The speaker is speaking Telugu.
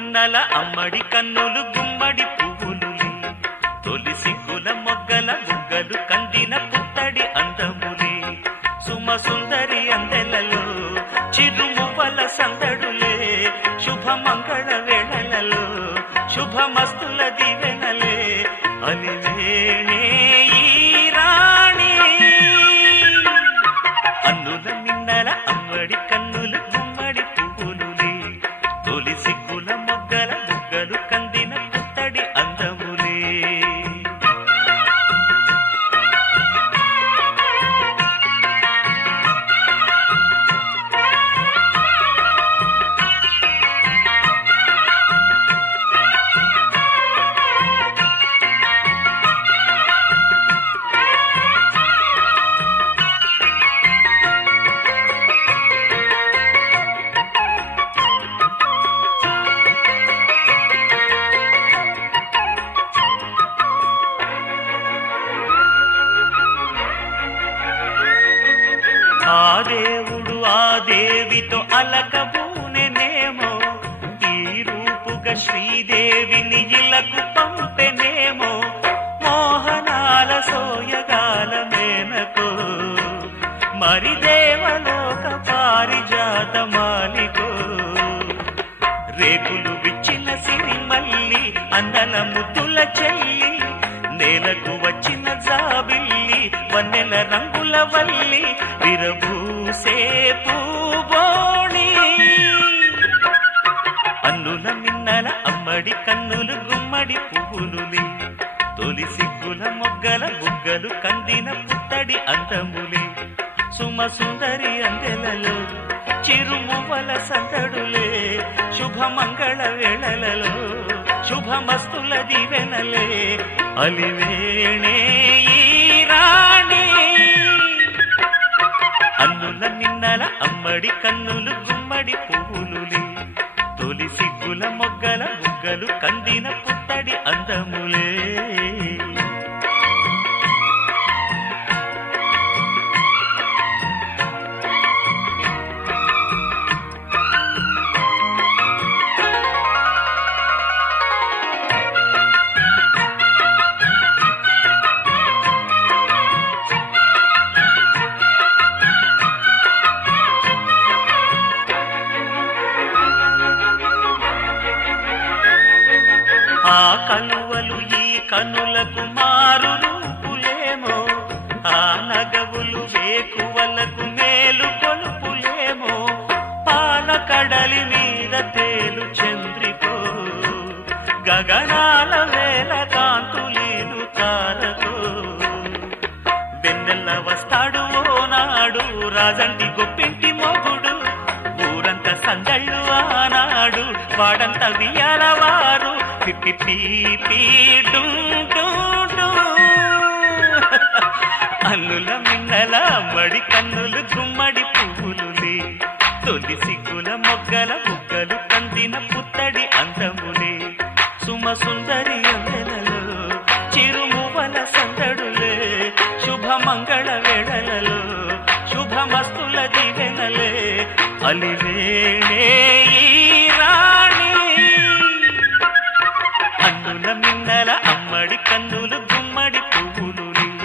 మిన్నల అమ్మడి కన్నులు గుమ్మడి పువ్వులులే తొలి సిగ్గుల మొగ్గల బుగ్గలు కందిన పుత్తడి అందములే సుమ సుందరి అందెలలో చిరుమువ్వల సందడులే శుభమంగళ వేళలలో శుభమస్తుల దీవెనలే అలివేణే ఈ రాణి అన్నుల మిన్నల అమ్మడి కన్నులు గుమ్మడి పువ్వులులే తొలి సిగ్గుల మొగ్గల బుగ్గలు కందిన పుత్తడి అందములే ఆ దేవుడు ఆ దేవితో అలకబూనెనేమో ఈ రూపుగా శ్రీదేవిని ఇలకు పంపెనేమో మోహనాల సోయగాల మేనకో మరి దేవలోక పారిజాత మాలికో రేకులు విచ్చిన సిరిమల్లి అందల ముద్దుల చెల్లి నేలకు వచ్చిన జాబిల్లి వన్నెల రంగుల వల్లి విరబూసే పూబోణి అన్నుల మిన్నల అమ్మడి కన్నులు గుమ్మడి పువ్వులులే తొలి సిగ్గుల మొగ్గల బుగ్గలు కందిన పుత్తడి అందములే సుమ సుందరి అందెలలో చిరుమువ్వల సందడులే శుభమంగళ వేళలలో శుభమస్తుల దీవెనలే అలివేణే ఈ రాణి అన్నుల మిన్నల అమ్మడి కన్నులు గుమ్మడి పువ్వులులే తొలి సిగ్గుల మొగ్గల బుగ్గలు కందిన పుత్తడి అందములే ఆ కలువలు ఈ కనులకు మారు రూపులేమో ఆ నగవులు వేకువలకు మేలు కొలుపులేమో పాల కడలి మీద తేలు చంద్రికో గగనాల వేల కాంతులీలు తారకో వెన్నెల్ల వస్తాడు ఓనాడు రాజంటి గొప్పింటి మొగుడు ఊరంత సందళ్ళు ఆనాడు వాడంత వియాలవారు అన్నుల మిన్నల మడి కన్నులు గుమ్మడి పువ్వులులే తొలి సిగ్గుల మొగ్గల బుగ్గలు కందిన పుత్తడి అందములే సుమ సుందరి అందెలలో చిరుమువ్వల సందడులే శుభమంగళ వేళలలో శుభమస్తుల దీవెనలే అలివేణే